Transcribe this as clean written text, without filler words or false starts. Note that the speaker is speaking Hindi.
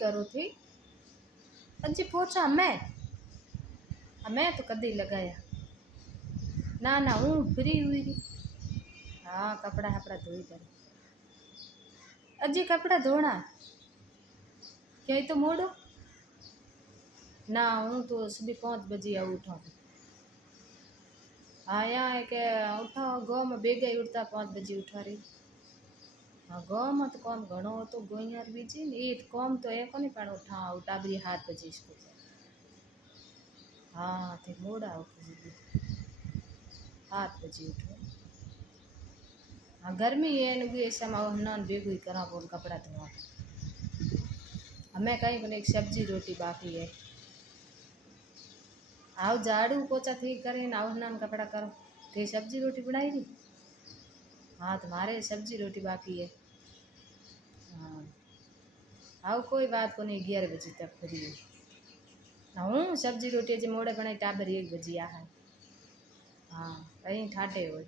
करो थी अजी पोछा मैं तो कदी लगाया ना ना हूँ फ्री हुई थी। हाँ कपड़ा हपड़ा धोई कर अजी कपड़ा धोना क्या तो मोड़ो ना हूँ तो सुबह 5 बजे आऊँ उठा हाँ यहाँ है के उठा गाँव में बेगा ही उठता 5 बजे उठा रही। हाँ गाँव में तो कौन घणो तो गोइयार बीजी ये कौम तो है को पण उठा टाबरी 7 बजे स्कूल जाए। हाँ थे मोड़ा उठो 7 बजे उठो। हाँ गर्मी है नुगी ऐसा मैं बेगू ही करा बोल कपड़ा धोवा हमें कहीं को एक सब्जी रोटी बाकी है आओ झाड़ू पोछा थी करे आओ नान कपड़ा करो थे सब्जी रोटी बनाई थी। हाँ तुम्हारे सब्जी रोटी बाकी है। हाँ आओ कोई बात को नहीं 11 बजे तक फ्री हूँ सब्जी रोटी जे मोड़े बनाई टाबर 1 बजे आ है। हाँ कहीं ठाटे हो